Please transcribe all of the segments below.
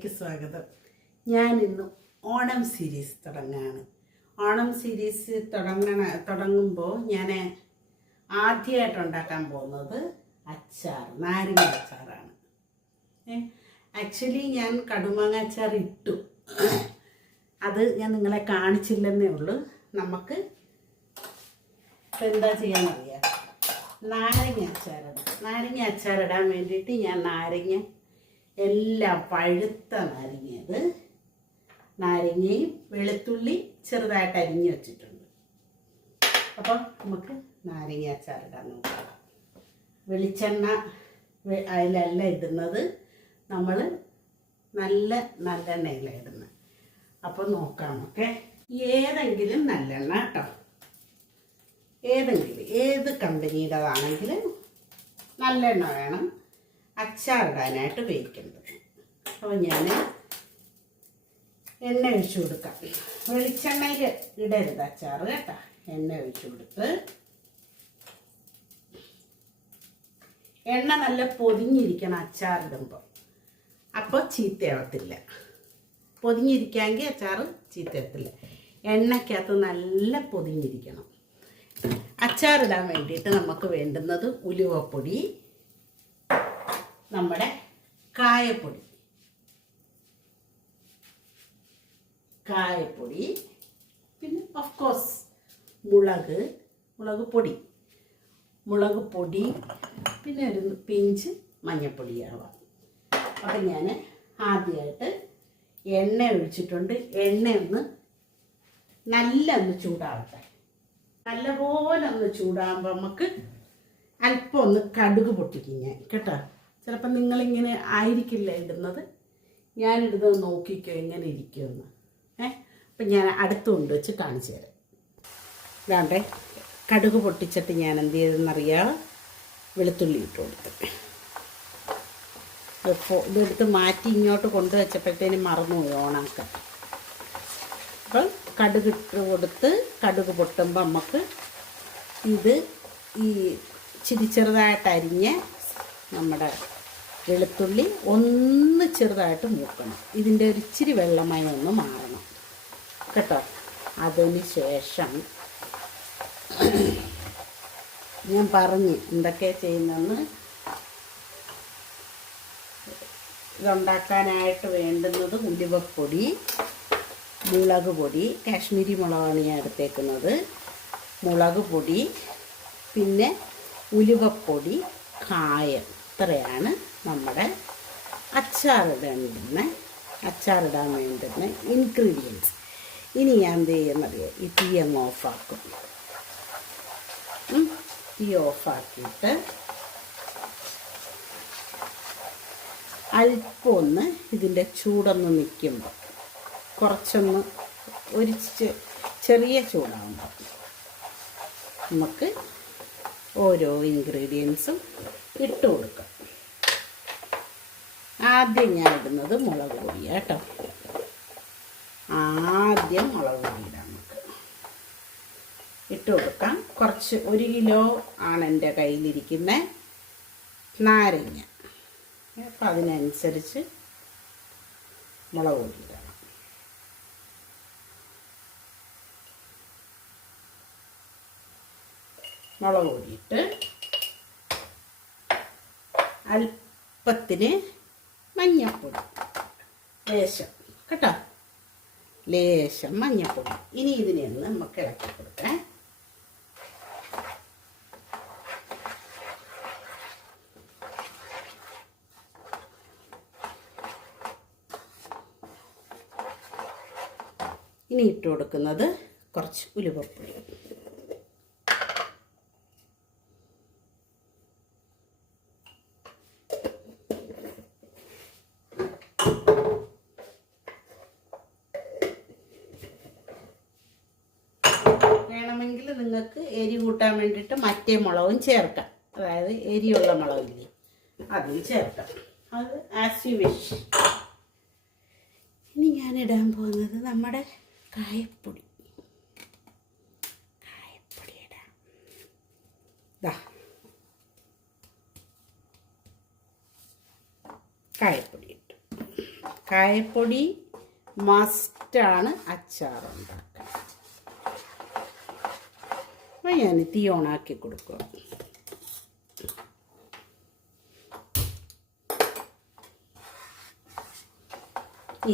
വ്ളോഗിലേക്ക് സ്വാഗതം. ഞാൻ ഇന്ന് ഓണം സീരീസ് തുടങ്ങുകയാണ്. ഓണം സീരീസ് തുടങ്ങുമ്പോൾ ഞാൻ ആദ്യമായിട്ട് ഉണ്ടാക്കാൻ പോകുന്നത് നാരങ്ങ അച്ചാറാണ്. ആക്ച്വലി ഞാൻ കടുമാങ്ങ അച്ചാർ ഇട്ടു, അത് ഞാൻ നിങ്ങളെ കാണിച്ചില്ലെന്നേ ഉള്ളൂ. നമുക്ക് എന്താ ചെയ്യാന്നറിയാം, നാരങ്ങ അച്ചാറിടാൻ വേണ്ടിയിട്ട് ഞാൻ നാരങ്ങ എല്ലാം പഴുത്ത നാരങ്ങയും വെളുത്തുള്ളി ചെറുതായിട്ട് അരിഞ്ഞ് വെച്ചിട്ടുണ്ട്. അപ്പം നമുക്ക് നാരങ്ങ അച്ചാറിടാൻ നോക്കാം. വെളിച്ചെണ്ണ അതിലല്ല ഇടുന്നത്, നമ്മൾ നല്ലെണ്ണയിലാണ് ഇടുന്നത്. അപ്പം നോക്കാം നമുക്ക്. ഏതെങ്കിലും നല്ലെണ്ണ കേട്ടോ, ഏത് കമ്പനിയുടേതാണെങ്കിലും നല്ലെണ്ണ വേണം അച്ചാറിടാനായിട്ട് ഉപയോഗിക്കേണ്ടത്. അപ്പോൾ ഞാൻ എണ്ണ ഒഴിച്ചു കൊടുക്കാം. വെളിച്ചെണ്ണയിൽ ഇടരുത് അച്ചാർ കേട്ടോ. എണ്ണ ഒഴിച്ചു കൊടുത്ത് എണ്ണ നല്ല പൊതിഞ്ഞിരിക്കണം അച്ചാറിടുമ്പോൾ, അപ്പോൾ ചീത്തയാവത്തില്ല. പൊതിഞ്ഞിരിക്കാമെങ്കിൽ അച്ചാർ ചീത്തയാവത്തില്ല. എണ്ണയ്ക്കകത്ത് നല്ല പൊതിഞ്ഞിരിക്കണം. അച്ചാറിടാൻ വേണ്ടിയിട്ട് നമുക്ക് വേണ്ടുന്നത് ഉലുവപ്പൊടി, നമ്മുടെ കായപ്പൊടി, പിന്നെ ഓഫ് കോഴ്സ് മുളക് പൊടി, പിന്നെ ഒരു പിഞ്ച് മഞ്ഞൾപ്പൊടിയാവാം. അപ്പം ഞാൻ ആദ്യമായിട്ട് എണ്ണ ഒഴിച്ചിട്ടുണ്ട്. എണ്ണ ഒന്ന് ചൂടാവട്ടെ. നല്ലപോലെ ഒന്ന് ചൂടാകുമ്പോൾ നമുക്ക് അല്പം ഒന്ന് കടുക് പൊട്ടിക്കും ഞാൻ കേട്ടോ. ചിലപ്പോൾ നിങ്ങളിങ്ങനെ ആയിരിക്കില്ല ഇടുന്നത്, ഞാനിടുന്നത് നോക്കിക്കോ എങ്ങനെ ഇരിക്കുമെന്ന്. അപ്പം ഞാൻ അടുത്ത് കൊണ്ട് വെച്ച് കാണിച്ചു തരാം. ഇതാണ്ടേ കടുക് പൊട്ടിച്ചിട്ട് ഞാൻ എന്ത് ചെയ്തെന്നറിയാം, വെളുത്തുള്ളി ഇട്ട് കൊടുത്ത് ഇതെടുത്ത് മാറ്റി ഇങ്ങോട്ട് കൊണ്ടുവച്ചപ്പോഴത്തേനും മറന്നുപോയി ഓണാക്കാൻ. അപ്പം കടുക് ഇട്ട് കൊടുത്ത് കടുക് പൊട്ടുമ്പോൾ നമുക്ക് ഈ ചെറുതായിട്ട് അരിഞ്ഞ് നമ്മുടെ വെളുത്തുള്ളി ഒന്ന് ചെറുതായിട്ട് മൂക്കണം. ഇതിൻ്റെ ഒരു ഇച്ചിരി വെള്ളമായി ഒന്ന് മാറണം കേട്ടോ. അതിന് ശേഷം ഞാൻ പറഞ്ഞ് എന്തൊക്കെയാണ് ചെയ്യുന്നതെന്ന്. ഇതുണ്ടാക്കാനായിട്ട് വേണ്ടുന്നത് ഉലുവപ്പൊടി, മുളക് പൊടി, കാശ്മീരി മുളകാണ് ഞാൻ എടുത്തേക്കുന്നത്, മുളക് പൊടി, പിന്നെ ഉലുവപ്പൊടി, കായം. ഇത്രയാണ് നമ്മുടെ അച്ചാറിടാൻ വേണ്ടുന്ന ഇൻഗ്രീഡിയൻസ്. ഇനി ഞാൻ എന്ത് ചെയ്യുന്നറിയാം, ഈ തീ അങ്ങ് ഓഫാക്കും. തീ ഓഫാക്കിയിട്ട് അല്പം ഒന്ന് ഇതിൻ്റെ ചൂടൊന്ന് നിൽക്കുമ്പോൾ, കുറച്ചൊന്ന് ഒരു ചെറിയ ചൂടാകുമ്പോൾ നമുക്ക് ഓരോ ഇൻഗ്രീഡിയൻസും ഇട്ട് കൊടുക്കാം. ആദ്യം ഞാൻ ഇടുന്നത് മുളക് പൊടി കേട്ടോ. ആദ്യം മുളക് പൊടി ഇടാം, നമുക്ക് ഇട്ട് കൊടുക്കാം. കുറച്ച് 1 കിലോ ആണ് എൻ്റെ കയ്യിലിരിക്കുന്ന നാരങ്ങ. അപ്പം അതിനനുസരിച്ച് മുളക് പൊടി ഇടണം. മുളക് പൊടിയിട്ട് അല്പത്തിന് മഞ്ഞൾപ്പൊടി ലേശം കേട്ടോ, ലേശം മഞ്ഞൾപ്പൊടി. ഇനി ഇതിനെ ഒന്ന് നമുക്ക് ഇളക്കി കൊടുക്കാം. ഇനി ഇട്ട് കൊടുക്കുന്നത് കുറച്ച് ഉലുവപ്പൊടി. വേണമെങ്കിൽ നിങ്ങൾക്ക് എരി കൂട്ടാൻ വേണ്ടിയിട്ട് മറ്റേ മുളകും ചേർക്കാം, അതായത് എരിയുള്ള മുളകില്ലേ അതും ചേർക്കാം. അത് ആസ് യു വിഷ്. ഇനി ഞാനിടാൻ പോകുന്നത് നമ്മുടെ കായപ്പൊടി ഇടാം. കായപ്പൊടി ഇട്ടു. കായപ്പൊടി മസ്റ്റാണ് അച്ചാറുണ്ടാക്കാൻ. അപ്പോൾ ഞാൻ തീ ഓണാക്കി കൊടുക്കുക.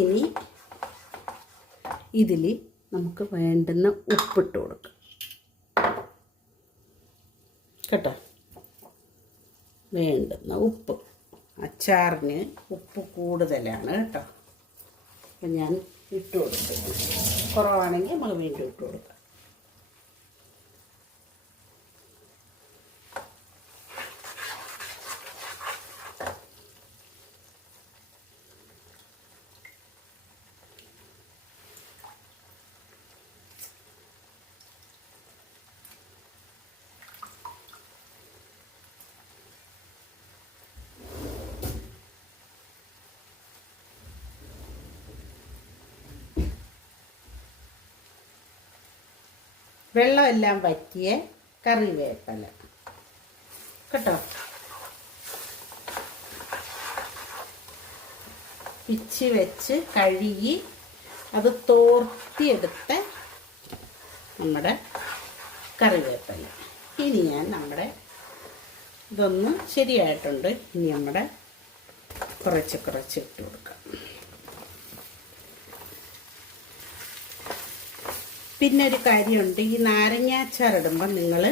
ഇനി ഇതിൽ നമുക്ക് വേണ്ടുന്ന ഉപ്പിട്ട് കൊടുക്കാം കേട്ടോ. വേണ്ടുന്ന ഉപ്പ്, അച്ചാറിന് ഉപ്പ് കൂടുതലാണ് കേട്ടോ. അപ്പം ഞാൻ ഇട്ട് കൊടുക്കും. കുറവാണെങ്കിൽ നമ്മൾ വീണ്ടും ഇട്ട് കൊടുക്കാം. വെള്ളമെല്ലാം വറ്റിയ കറിവേപ്പില കേട്ടോ. പിച്ചി വെച്ച് കഴുകി അത് തോർത്തിയെടുത്ത നമ്മുടെ കറിവേപ്പില. ഇനി ഞാൻ നമ്മുടെ ഇതൊന്ന് ശരിയായിട്ടുണ്ട്. ഇനി നമ്മുടെ കുറച്ച് കുറച്ച് ഇട്ട് കൊടുക്കാം. പിന്നെ ഒരു കാര്യമുണ്ട്, ഈ നാരങ്ങാച്ചാർ ഇടുമ്പോൾ നിങ്ങൾ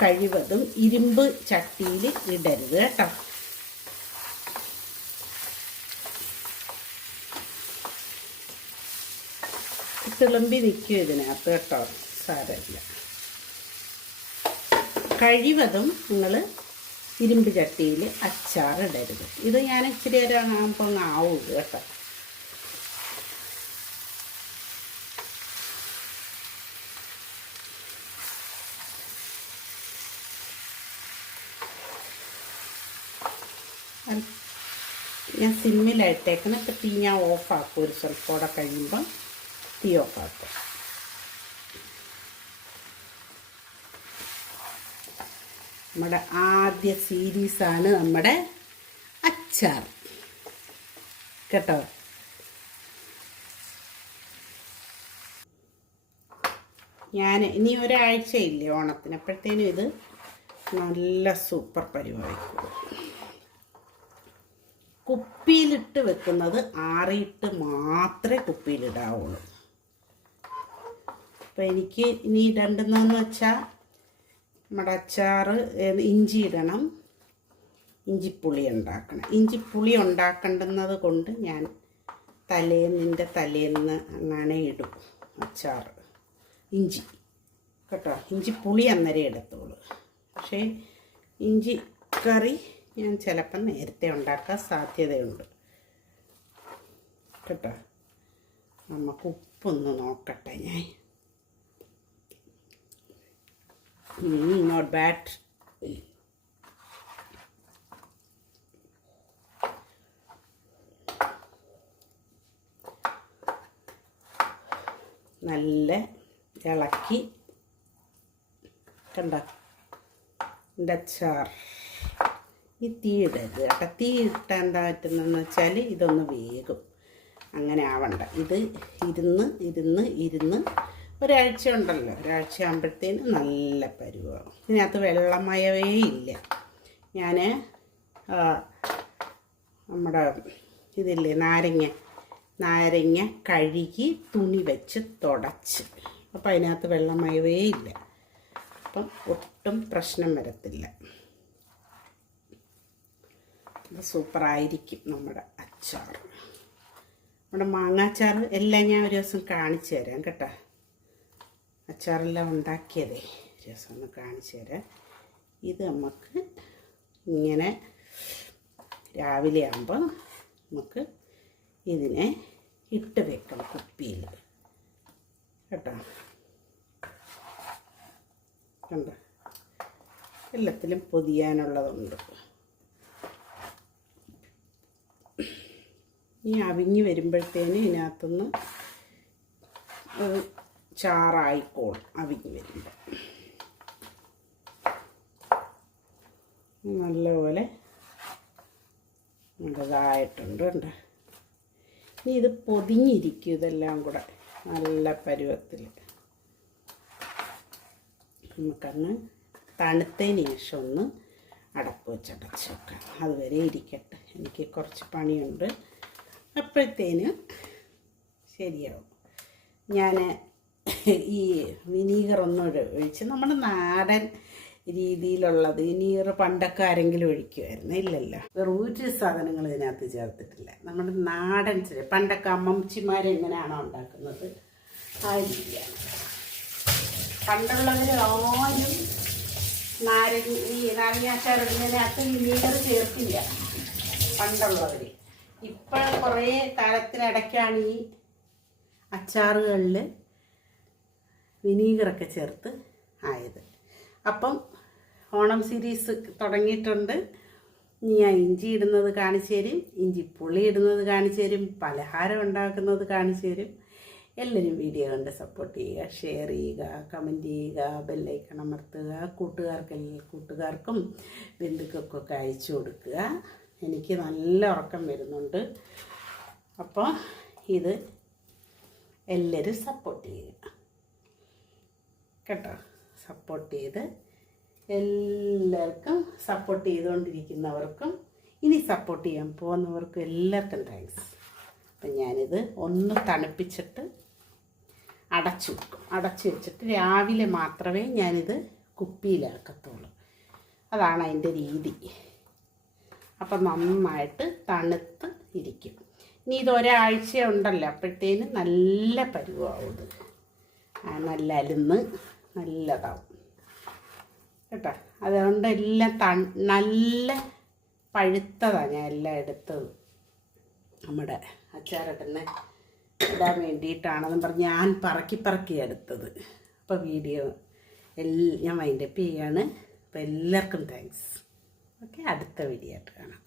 കഴിവതും ഇരുമ്പ് ചട്ടിയിൽ ഇടരുത് കേട്ടോ. തിളമ്പി നിൽക്കും ഇതിനകത്ത് കേട്ടോ, സാരമില്ല. കഴിവതും നിങ്ങൾ ഇരുമ്പ് ചട്ടിയിൽ അച്ചാർ ഇടരുത്. ഇത് ഞാൻ ഇച്ചിരി നേരം ആകുമ്പോൾ ആവുള്ളൂ കേട്ടോ. ഞാൻ സിമ്മിലായിട്ടേക്കണം. ഇപ്പം തീ ഞാൻ ഓഫാക്കും. ഒരു സ്വല്പം കൂടെ കഴിയുമ്പം തീ ഓഫാക്കും. നമ്മുടെ ആദ്യ സീരീസാണ് നമ്മുടെ അച്ചാർ കേട്ടോ. ഞാൻ ഇനി ഒരാഴ്ചയില്ലേ ഓണത്തിന്, അപ്പോഴത്തേനും ഇത് നല്ല സൂപ്പർ പരിപാടിക്കും. കുപ്പിയിലിട്ട് വെക്കുന്നത് ആറിയിട്ട് മാത്രമേ കുപ്പിയിലിടാവുള്ളൂ. അപ്പോൾ എനിക്ക് ഇനി ഇടേണ്ടുന്നതെന്ന് വെച്ചാൽ നമ്മുടെ അച്ചാറ് ഇഞ്ചി ഇടണം, ഇഞ്ചിപ്പുളി ഉണ്ടാക്കണം. ഇഞ്ചിപ്പുളി ഉണ്ടാക്കേണ്ടുന്നത് കൊണ്ട് ഞാൻ തലേന്ന് അങ്ങനെ ഇടും അച്ചാർ ഇഞ്ചി കേട്ടോ. ഇഞ്ചിപ്പുളി അന്നേരം എടുത്തോളൂ. പക്ഷേ ഇഞ്ചി കറി ഞാൻ ചിലപ്പം നേരത്തെ ഉണ്ടാക്കാൻ സാധ്യതയുണ്ട് കേട്ടോ. നമുക്ക് ഉപ്പൊന്ന് നോക്കട്ടെ ഞാൻ. Not bad. നല്ല ഇളക്കി കണ്ട എൻ്റെ അച്ചാർ. ഈ തീ ഇടരുത് കേട്ടോ. തീ ഇട്ടാൽ എന്താ പറ്റുന്നതെന്ന് വെച്ചാൽ ഇതൊന്ന് വേഗം. അങ്ങനെ ആവണ്ട. ഇത് ഇരുന്ന് ഒരാഴ്ച ഉണ്ടല്ലോ, ഒരാഴ്ച ആകുമ്പോഴത്തേന് നല്ല പരുവാകും. ഇതിനകത്ത് വെള്ളമയമേ ഇല്ല. ഞാൻ നമ്മുടെ ഇതില്ലേ നാരങ്ങ കഴുകി തുണി വെച്ച് തുടച്ച്, അപ്പം അതിനകത്ത് വെള്ളമയമേ ഇല്ല. അപ്പം ഒട്ടും പ്രശ്നം വരത്തില്ല. സൂപ്പറായിരിക്കും നമ്മുടെ അച്ചാർ. നമ്മുടെ മാങ്ങാച്ചാർ എല്ലാം ഞാൻ ഒരു ദിവസം കാണിച്ചു തരാം കേട്ടോ. അച്ചാറെല്ലാം ഉണ്ടാക്കിയതേ ഒരു ദിവസം ഒന്ന് കാണിച്ചു തരാം. ഇത് നമുക്ക് ഇങ്ങനെ രാവിലെ ആകുമ്പോൾ നമുക്ക് ഇതിനെ ഇട്ട് വെക്കണം കുപ്പിയിൽ കേട്ടോ. കണ്ടോ, എല്ലാത്തിലും പൊതിയാനുള്ളതുണ്ട്. ഈ അവിഞ്ഞ് വരുമ്പോഴത്തേന് ഇതിനകത്തുനിന്ന് ചാറായിക്കോളും. അവിഞ്ഞ് വരുമ്പോൾ നല്ലപോലെ ഇതായിട്ടുണ്ട്. കണ്ടോ, ഇനി ഇത് പൊതിഞ്ഞിരിക്കും ഇതെല്ലാം കൂടെ നല്ല പരുവത്തിൽ. നമുക്കങ്ങ് തണുത്തതിന് ശേഷം ഒന്ന് അടപ്പ് വെച്ചടച്ച് വെക്കാം. അതുവരെ ഇരിക്കട്ടെ, എനിക്ക് കുറച്ച് പണിയുണ്ട്. അപ്പോഴത്തേനും ശരിയാവും. ഞാൻ ഈ വിനീഗറൊന്നും ഒഴിച്ച് നമ്മുടെ നാടൻ രീതിയിലുള്ളത്. വിനീഗർ പണ്ടൊക്കെ ആരെങ്കിലും ഒഴിക്കുമായിരുന്നു? ഇല്ലല്ലോ. വേറെ ഒരു സാധനങ്ങൾ ഇതിനകത്ത് ചേർത്തിട്ടില്ല. നമ്മുടെ നാടൻ പണ്ടൊക്കെ അമ്മച്ചിമാരെങ്ങനെയാണോ ഉണ്ടാക്കുന്നത് ആ രീതിയാണ്. പണ്ടുള്ളവർ ആരും നാരങ്ങാച്ചാറിനകത്ത് വിനീഗർ ചേർക്കില്ല പണ്ടുള്ളവർ. ഇപ്പോൾ കുറേ കാലത്തിനിടയ്ക്കാണ് ഈ അച്ചാറുകളിൽ വിനീഗറൊക്കെ ചേർത്ത് ആയത്. അപ്പം ഓണം സീരീസ് തുടങ്ങിയിട്ടുണ്ട്. ഞാൻ ഇഞ്ചി ഇടുന്നത് കാണിച്ചു തരും, ഇഞ്ചി പുളി ഇടുന്നത് കാണിച്ചു തരും, പലഹാരം ഉണ്ടാക്കുന്നത് കാണിച്ചു തരും. എല്ലാവരും വീഡിയോ കണ്ട് സപ്പോർട്ട് ചെയ്യുക, ഷെയർ ചെയ്യുക, കമൻറ്റ് ചെയ്യുക, ബെല്ലൈക്കൺ അമർത്തുക. കൂട്ടുകാർക്കും ബന്ധുക്കൾക്കൊക്കെ അയച്ചു കൊടുക്കുക. എനിക്ക് നല്ല ഉറക്കം വരുന്നുണ്ട്. അപ്പോൾ ഇത് എല്ലാവരും സപ്പോർട്ട് ചെയ്യുക കേട്ടോ. സപ്പോർട്ട് ചെയ്ത് എല്ലാവർക്കും, സപ്പോർട്ട് ചെയ്തുകൊണ്ടിരിക്കുന്നവർക്കും ഇനി സപ്പോർട്ട് ചെയ്യാൻ പോകുന്നവർക്കും എല്ലാവർക്കും താങ്ക്സ്. അപ്പം ഞാനിത് ഒന്ന് തണുപ്പിച്ചിട്ട് അടച്ചു വെക്കും. അടച്ചു വെച്ചിട്ട് രാവിലെ മാത്രമേ ഞാനിത് കുപ്പിയിലാക്കത്തുള്ളൂ. അതാണ് അതിൻ്റെ രീതി. അപ്പം നന്നായിട്ട് തണുത്ത് ഇരിക്കും. ഇനി ഇത് ഒരാഴ്ച ഉണ്ടല്ലോ, അപ്പോഴത്തേനും നല്ല പരുവാവും. ഇത് നല്ല അലുന്ന് നല്ലതാവും കേട്ടോ. അതുകൊണ്ട് എല്ലാം നല്ല പഴുത്തതാണ് ഞാൻ എല്ലാം എടുത്തത്. നമ്മുടെ അച്ചാറിട്ടന്നെ ഇടാൻ വേണ്ടിയിട്ടാണെന്ന് പറഞ്ഞ് ഞാൻ പറക്കി എടുത്തത്. അപ്പോൾ വീഡിയോ ഞാൻ വൈൻഡപ്പ് ചെയ്യാണ്. അപ്പോൾ എല്ലാവർക്കും താങ്ക്സ്. ഓക്കെ, അടുത്ത വീഡിയോ ആയിട്ട് കാണാം.